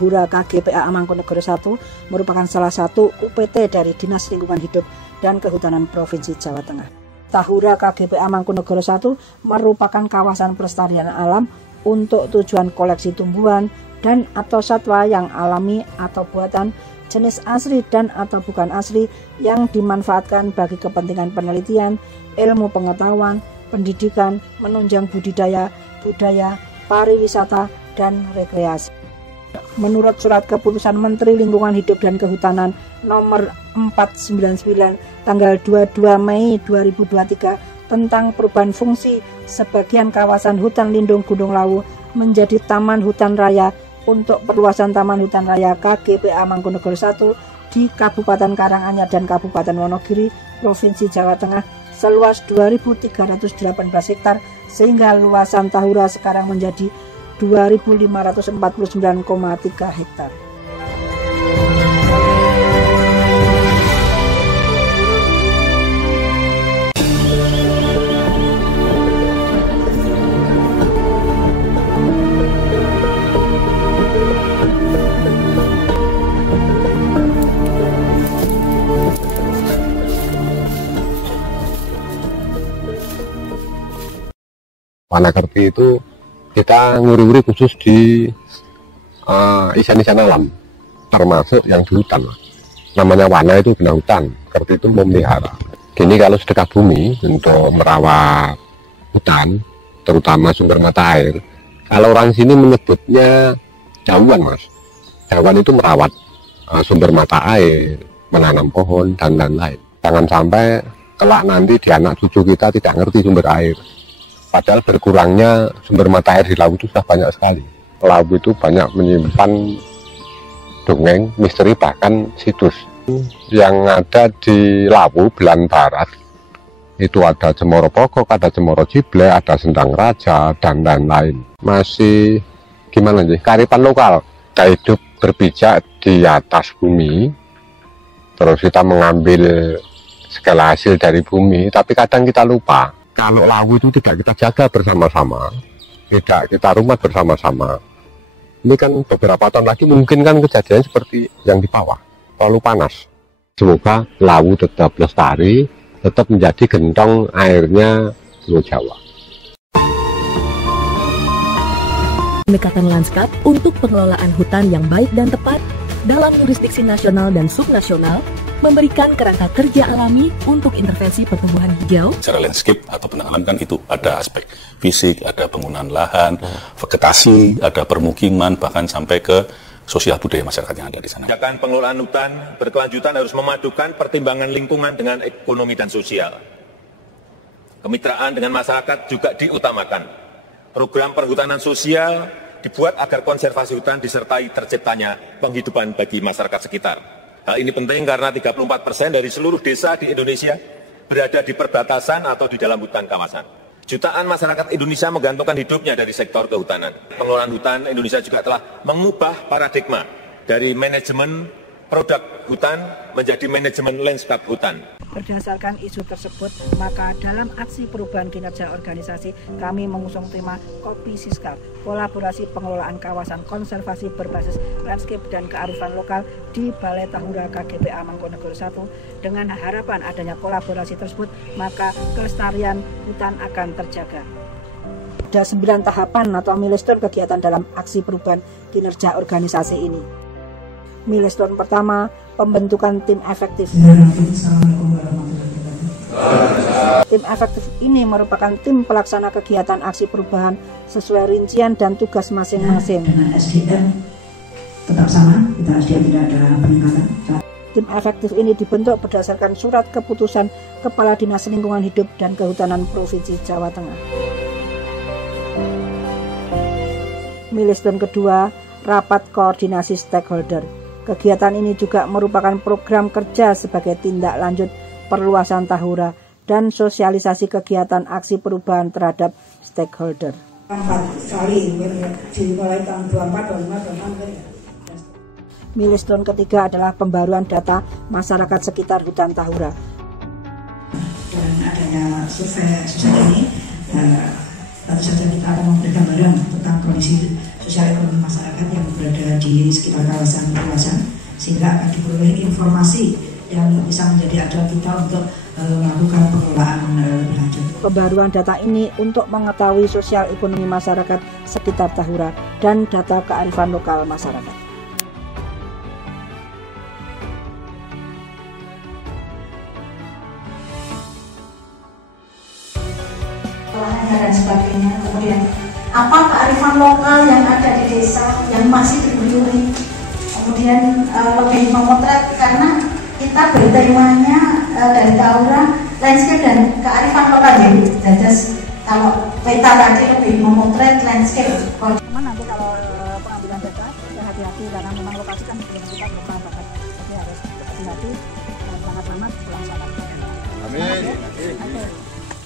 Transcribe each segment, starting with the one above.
Tahura KGPA Mangkunegoro I merupakan salah satu UPT dari Dinas Lingkungan Hidup dan Kehutanan Provinsi Jawa Tengah. Tahura KGPA Mangkunegoro I merupakan kawasan pelestarian alam untuk tujuan koleksi tumbuhan dan atau satwa yang alami atau buatan, jenis asli dan atau bukan asli yang dimanfaatkan bagi kepentingan penelitian, ilmu pengetahuan, pendidikan, menunjang budidaya, pariwisata, dan rekreasi. Menurut Surat Keputusan Menteri Lingkungan Hidup dan Kehutanan nomor 499 tanggal 22 Mei 2023 tentang perubahan fungsi sebagian kawasan hutan lindung Gunung Lawu menjadi Taman Hutan Raya untuk perluasan Taman Hutan Raya KGPA Mangkunegoro I di Kabupaten Karanganyar dan Kabupaten Wonogiri, Provinsi Jawa Tengah seluas 2.318 hektar sehingga luasan Tahura sekarang menjadi 2.549,3 hektar. Wanakerti itu kita nguri-nguri khusus di isan-isan alam, termasuk yang di hutan. Namanya Wana itu benda hutan, Kerti itu memelihara. Gini kalau sedekah bumi untuk merawat hutan, terutama sumber mata air. Kalau orang sini menyebutnya jauhan, Mas. Jauhan itu merawat sumber mata air, menanam pohon dan lain-lain. Jangan sampai kelak nanti di anak cucu kita tidak ngerti sumber air. Padahal berkurangnya sumber mata air di Lawu itu sudah banyak sekali. Lawu itu banyak menyimpan dongeng, misteri, bahkan situs. Yang ada di Lawu, Belan Barat, itu ada Cemoro Pokok, ada Cemoro Cible, ada Sendang Raja, dan lain-lain. Masih, gimana sih, kearifan lokal. Kita hidup berpijak di atas bumi, terus kita mengambil segala hasil dari bumi, tapi kadang kita lupa. Kalau Lawu itu tidak kita jaga bersama-sama, tidak kita rumah bersama-sama, ini kan beberapa tahun lagi mungkin kan kejadian seperti yang di bawah, terlalu panas. Semoga Lawu tetap lestari, tetap menjadi gentong airnya Pulau Jawa. Pendekatan lanskap untuk pengelolaan hutan yang baik dan tepat dalam jurisdiksi nasional dan subnasional, memberikan kerangka kerja alami untuk intervensi pertumbuhan hijau. Secara landscape atau penanaman kan itu ada aspek fisik, ada penggunaan lahan, vegetasi, ada permukiman, bahkan sampai ke sosial budaya masyarakat yang ada di sana. Kebijakan pengelolaan hutan berkelanjutan harus memadukan pertimbangan lingkungan dengan ekonomi dan sosial. Kemitraan dengan masyarakat juga diutamakan. Program perhutanan sosial dibuat agar konservasi hutan disertai terciptanya penghidupan bagi masyarakat sekitar. Hal ini penting karena 34% dari seluruh desa di Indonesia berada di perbatasan atau di dalam hutan kawasan. Jutaan masyarakat Indonesia menggantungkan hidupnya dari sektor kehutanan. Pengelolaan hutan Indonesia juga telah mengubah paradigma dari manajemen produk hutan menjadi manajemen lanskap hutan. Berdasarkan isu tersebut, maka dalam aksi perubahan kinerja organisasi, kami mengusung tema Kopi Siskal, kolaborasi pengelolaan kawasan konservasi berbasis landscape dan kearifan lokal di Balai Tahura KGPA Mangkunegoro I. Dengan harapan adanya kolaborasi tersebut, maka kelestarian hutan akan terjaga. Ada 9 tahapan atau milestone kegiatan dalam aksi perubahan kinerja organisasi ini. Milestone pertama, pembentukan tim efektif. Tim efektif ini merupakan tim pelaksana kegiatan aksi perubahan sesuai rincian dan tugas masing-masing. Dengan SDM tetap sama, kita SDM tidak ada peningkatan. Tim efektif ini dibentuk berdasarkan Surat Keputusan Kepala Dinas Lingkungan Hidup dan Kehutanan Provinsi Jawa Tengah. Milestone kedua, rapat koordinasi stakeholder. Kegiatan ini juga merupakan program kerja sebagai tindak lanjut perluasan Tahura dan sosialisasi kegiatan aksi perubahan terhadap stakeholder. 4 kali dimulai tahun 24, 25, 26. Milestone ketiga adalah pembaruan data masyarakat sekitar hutan Tahura. Dan adanya survei ini, tentu saja kita akan memberikan gambaran tentang kondisi sosial ekonomi masyarakat yang berada di sekitar kawasan, sehingga akan diperoleh informasi yang bisa menjadi acuan kita untuk melakukan pengelolaan lebih lanjut. Pembaruan data ini untuk mengetahui sosial ekonomi masyarakat sekitar Tahura dan data kearifan lokal masyarakat. Dan sebagainya. Kemudian apa kearifan lokal yang ada di desa yang masih dikunjungi. Kemudian lebih memotret karena kita bertemanya dari Tahura landscape dan kearifan lokal ya. Jadi kalau peta tadi lebih memotret landscape. Teman nanti kalau pengambilan data ya hati-hati karena memang lokasi kan belum kita belum tahu banget. Jadi harus hati-hati dan sangat selamat pulang selamat. Amin.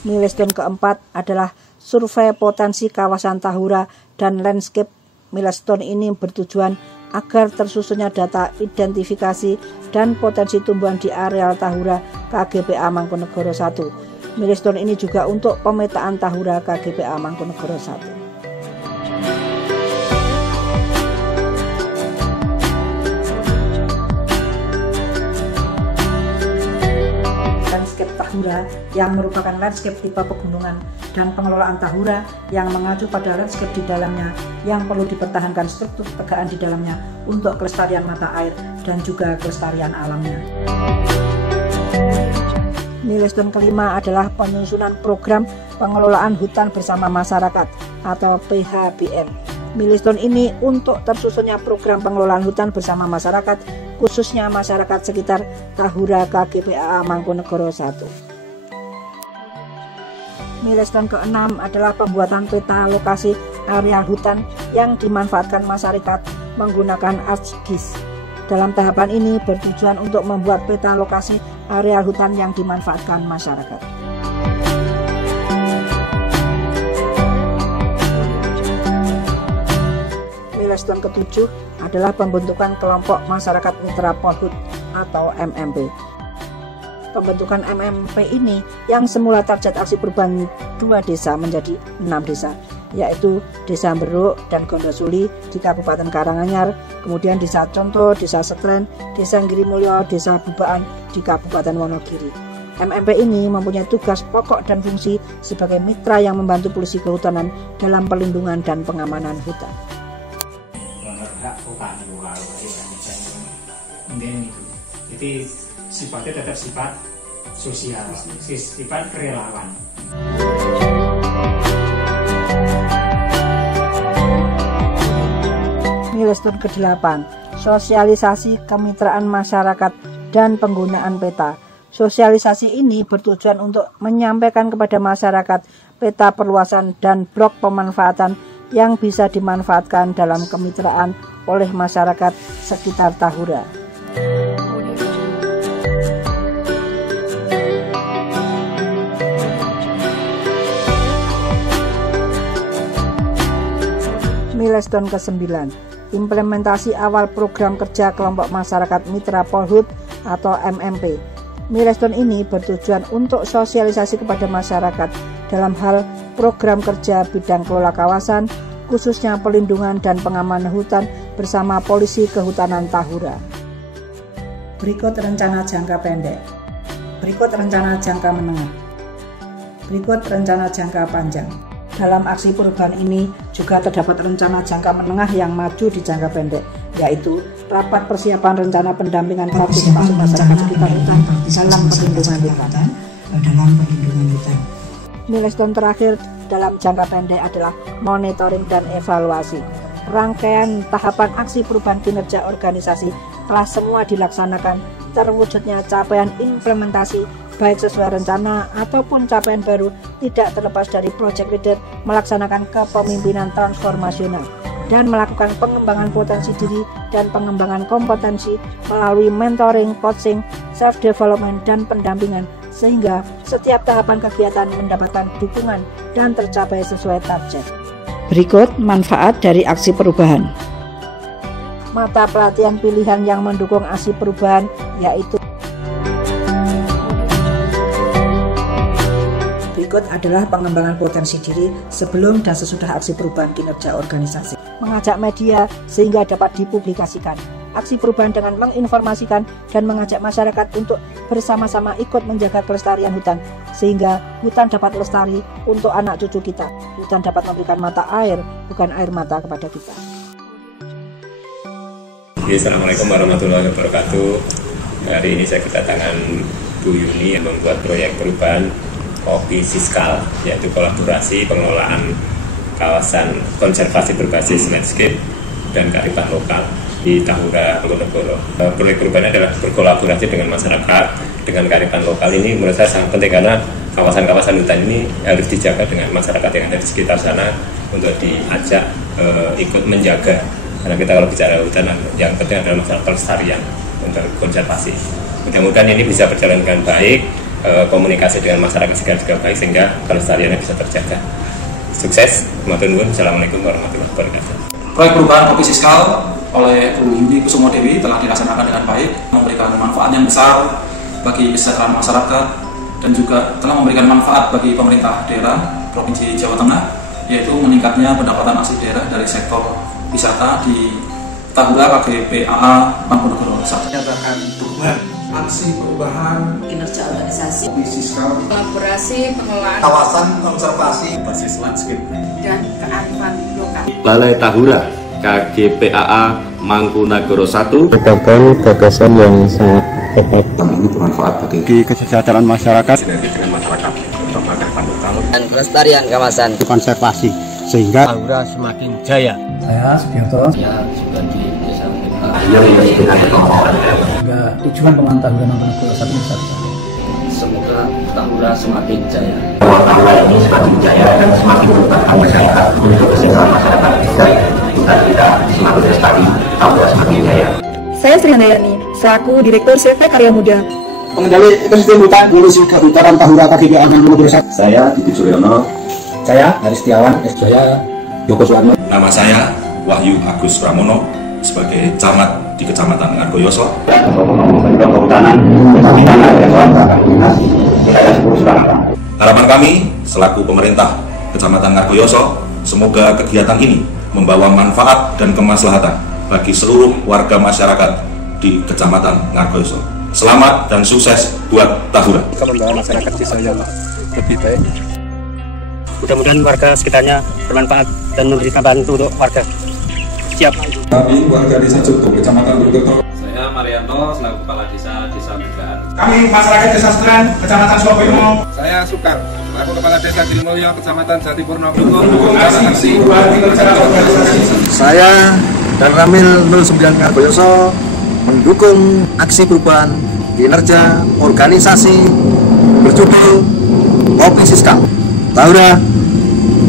Milestone keempat adalah survei potensi kawasan Tahura dan landscape. Milestone ini bertujuan agar tersusunnya data identifikasi dan potensi tumbuhan di areal Tahura KGPA Mangkunegoro 1. Milestone ini juga untuk pemetaan Tahura KGPA Mangkunegoro 1. Landscape Tahura yang merupakan landscape tipe pegunungan dan pengelolaan Tahura yang mengacu pada landscape di dalamnya yang perlu dipertahankan struktur tegaan di dalamnya untuk kelestarian mata air dan juga kelestarian alamnya. Milestone kelima adalah penyusunan program pengelolaan hutan bersama masyarakat atau PHBM. Milestone ini untuk tersusunnya program pengelolaan hutan bersama masyarakat, khususnya masyarakat sekitar Tahura KGPA Mangkunegoro 1. Milestone ke-6 adalah pembuatan peta lokasi area hutan yang dimanfaatkan masyarakat menggunakan ArcGIS. Dalam tahapan ini bertujuan untuk membuat peta lokasi area hutan yang dimanfaatkan masyarakat. Milestone ke-7 adalah pembentukan kelompok masyarakat mitra Polhut atau MMP. Pembentukan MMP ini yang semula target aksi perubahan 2 desa menjadi 6 desa, yaitu Desa Beruk dan Gondosuli di Kabupaten Karanganyar, kemudian Desa Conto, Desa Setren, Desa Girimulyo, Desa Bubaan di Kabupaten Wonogiri. MMP ini mempunyai tugas pokok dan fungsi sebagai mitra yang membantu polisi kehutanan dalam perlindungan dan pengamanan hutan. Jadi sifatnya tetap sifat sosial, sifat kerelawan. Milestone ke-8, sosialisasi kemitraan masyarakat dan penggunaan peta. Sosialisasi ini bertujuan untuk menyampaikan kepada masyarakat peta perluasan dan blok pemanfaatan yang bisa dimanfaatkan dalam kemitraan oleh masyarakat sekitar Tahura. Milestone ke-9, implementasi awal program kerja kelompok masyarakat mitra Polhut atau MMP. Milestone ini bertujuan untuk sosialisasi kepada masyarakat dalam hal program kerja bidang kelola kawasan, khususnya perlindungan dan pengamanan hutan bersama polisi kehutanan Tahura. Berikut rencana jangka pendek. Berikut rencana jangka menengah. Berikut rencana jangka panjang. Dalam aksi perubahan ini juga terdapat rencana jangka menengah yang maju di jangka pendek, yaitu rapat persiapan rencana pendampingan partisipasi masyarakat sekitar hutan dalam perlindungan hutan. Milestone terakhir dalam jangka pendek adalah monitoring dan evaluasi. Rangkaian tahapan aksi perubahan kinerja organisasi telah semua dilaksanakan, terwujudnya capaian implementasi baik sesuai rencana ataupun capaian baru tidak terlepas dari project leader melaksanakan kepemimpinan transformasional dan melakukan pengembangan potensi diri dan pengembangan kompetensi melalui mentoring, coaching, self-development, dan pendampingan sehingga setiap tahapan kegiatan mendapatkan dukungan dan tercapai sesuai target. Berikut manfaat dari aksi perubahan. Mata pelatihan pilihan yang mendukung aksi perubahan yaitu berikut adalah pengembangan potensi diri sebelum dan sesudah aksi perubahan kinerja organisasi. mengajak media sehingga dapat dipublikasikan. Aksi perubahan dengan menginformasikan dan mengajak masyarakat untuk bersama-sama ikut menjaga kelestarian hutan, sehingga hutan dapat lestari untuk anak cucu kita. Hutan dapat memberikan mata air, bukan air mata kepada kita. Assalamualaikum warahmatullahi wabarakatuh. Hari ini saya kedatangan Bu Yuni yang membuat proyek perubahan kopi Siskal, yaitu kolaborasi pengelolaan kawasan konservasi berbasis landscape dan kearifan lokal di Tahura, Mangkunegoro. Proyek perubahan adalah berkolaborasi dengan masyarakat, dengan kearifan lokal. Ini menurut saya sangat penting karena kawasan-kawasan hutan ini harus dijaga dengan masyarakat yang ada di sekitar sana untuk diajak ikut menjaga. Karena kita kalau bicara hutan, yang penting adalah masalah pelestarian untuk konservasi. Mudah-mudahan ini bisa berjalan dengan baik, komunikasi dengan masyarakat sekitar juga baik sehingga kelestariannya bisa terjaga. Sukses, Assalamualaikum warahmatullahi wabarakatuh. Proyek perubahan kopi Siskal oleh Bu Yuni Kusumo Dewi telah dilaksanakan dengan baik, memberikan manfaat yang besar bagi kesejahteraan masyarakat dan juga telah memberikan manfaat bagi pemerintah daerah Provinsi Jawa Tengah, yaitu meningkatnya pendapatan asli daerah dari sektor wisata di Tahura KGPAA Mangkunegoro 1. Menyatakan dukungan aksi perubahan kinerja organisasi kopi Siskal, kolaborasi pengelolaan kawasan konservasi berbasis landscape dan kearifan lokal. Balai Tahura KGPAA Mangkunegoro 1 merupakan gagasan yang sangat tepat. Ini bermanfaat bagi kesejahteraan masyarakat, dengan masyarakat, terutama kearifan lokal dan pelestarian kawasan konservasi sehingga Tahura semakin jaya. Saya Sugiarto. Ya, sudah di desa tujuan pemerintah Tahura Mangkunegoro 1 ini satu. Semoga Tahura semakin jaya. Tahura ini semakin jaya dan semakin membantu masyarakat untuk kesejahteraan masyarakat bisa kita semakin lestari, Tahura semakin jaya. Saya Sri Handayani, selaku Direktur CV Karya Muda. Pengendali ekosistem hutan, Polisi Kehutanan Tahura KGPAA Mangkunegoro 1. Saya Didi Suryono. Saya Haris Setiawan. Saya Joko Suwarno. Nama saya Wahyu Agus Pramono sebagai camat di Kecamatan Ngargoyoso. Harapan kami selaku pemerintah Kecamatan Ngargoyoso, semoga kegiatan ini membawa manfaat dan kemaslahatan bagi seluruh warga masyarakat di Kecamatan Ngargoyoso. Selamat dan sukses buat Tahura. Kita membawa masyarakat desa yang lebih baik. Mudah-mudahan warga sekitarnya bermanfaat dan memberi tambahan untuk warga. Siap. Kami warga Desa Joko, Kecamatan Purwokerto. Saya Marianto, selaku Kepala Desa Megaan. Kami masyarakat Desa Stren, Kecamatan Sukoboyo. Saya Sukar, selaku Kepala Desa Girimulyo, Kecamatan Jatipurno. Dukung aksi perubahan kinerja organisasi. Saya dan Ramil 09 Ngargoyoso mendukung aksi perubahan kinerja organisasi berjudul Kopi Siskal Tahura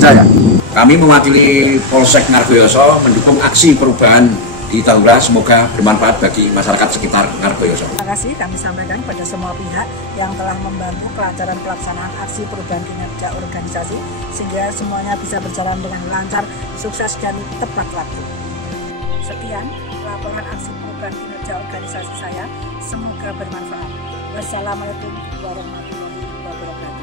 Jaya. Kami mewakili Polsek Ngargoyoso mendukung aksi perubahan di Tahura, semoga bermanfaat bagi masyarakat sekitar Ngargoyoso. Terima kasih kami sampaikan pada semua pihak yang telah membantu kelancaran pelaksanaan aksi perubahan kinerja organisasi sehingga semuanya bisa berjalan dengan lancar, sukses dan tepat waktu. Sekian laporan aksi perubahan kinerja organisasi saya, semoga bermanfaat. Wassalamualaikum warahmatullahi wabarakatuh.